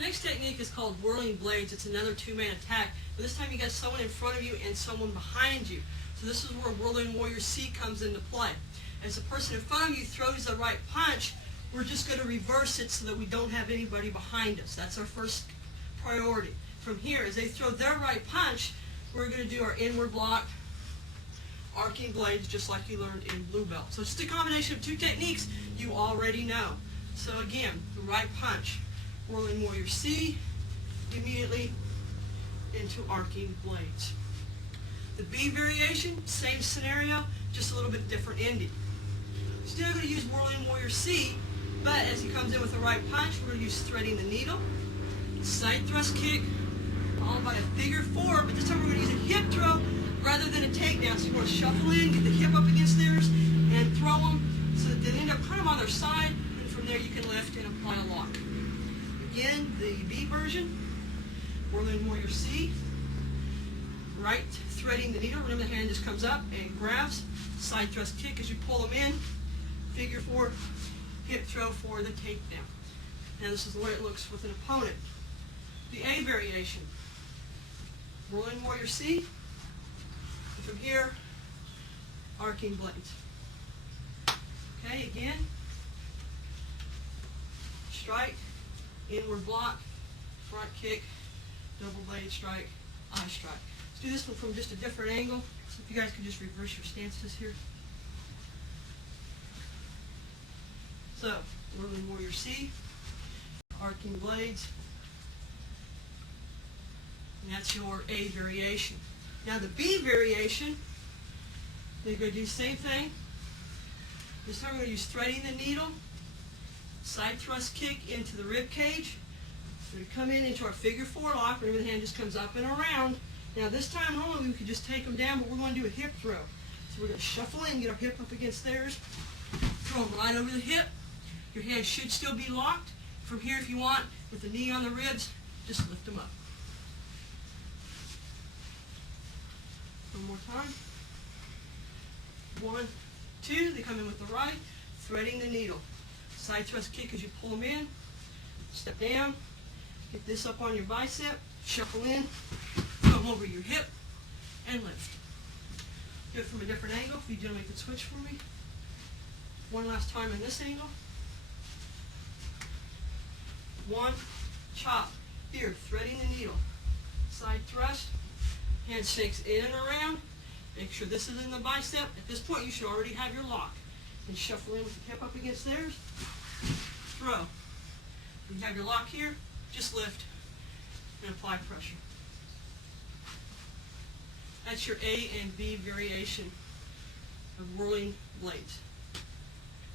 The next technique is called whirling blades. It's another two-man attack, but this time you got someone in front of you and someone behind you. So this is where Whirling Warrior C comes into play. As the person in front of you throws the right punch, we're just going to reverse it so that we don't have anybody behind us. That's our first priority. From here, as they throw their right punch, we're going to do our inward block, arcing blades, just like you learned in blue belt. So it's just a combination of two techniques you already know. So again, the right punch, Whirling Warrior C, immediately into arcing blades. The B variation, same scenario, just a little bit different ending. Still going to use Whirling Warrior C, but as he comes in with the right punch, we're going to use threading the needle, side thrust kick, followed by a figure four, but this time we're going to use a hip throw rather than a takedown. So you're going to shuffle in, get the hip up against theirs, and throw them so that they end up kind of on their side, and from there you can lift and apply a lock. Again, the B version, Whirling Warrior C, right threading the needle. Remember the hand just comes up and grabs, side thrust kick as you pull them in, figure four, hip throw for the takedown. Now this is the way it looks with an opponent. The A variation, Whirling Warrior C, and from here, arcing blades. Okay, again, strike, inward block, front kick, double blade strike, eye strike. Let's do this one from just a different angle. So if you guys could just reverse your stances here. So, Whirling Warrior C, arcing blades, and that's your A variation. Now the B variation, they're going to do the same thing. This time we're going to use threading the needle, side thrust kick into the rib cage. We're going to come in into our figure four lock. Remember the hand just comes up and around. Now this time normally we could just take them down, but we're going to do a hip throw. So we're going to shuffle in, get our hip up against theirs, throw them right over the hip. Your hand should still be locked. From here, if you want, with the knee on the ribs, just lift them up. One more time. 1, 2, they come in with the right, threading the needle. Side thrust kick as you pull them in, step down, get this up on your bicep, shuffle in, throw them over your hip, and lift. Do it from a different angle. If you gentlemen could switch for me. One last time in this angle. 1, chop, here, threading the needle, side thrust, hand shakes in and around, make sure this is in the bicep. At this point you should already have your lock. And shuffle in with the hip up against theirs, throw. When you have your lock here, just lift and apply pressure. That's your A and B variation of whirling blades.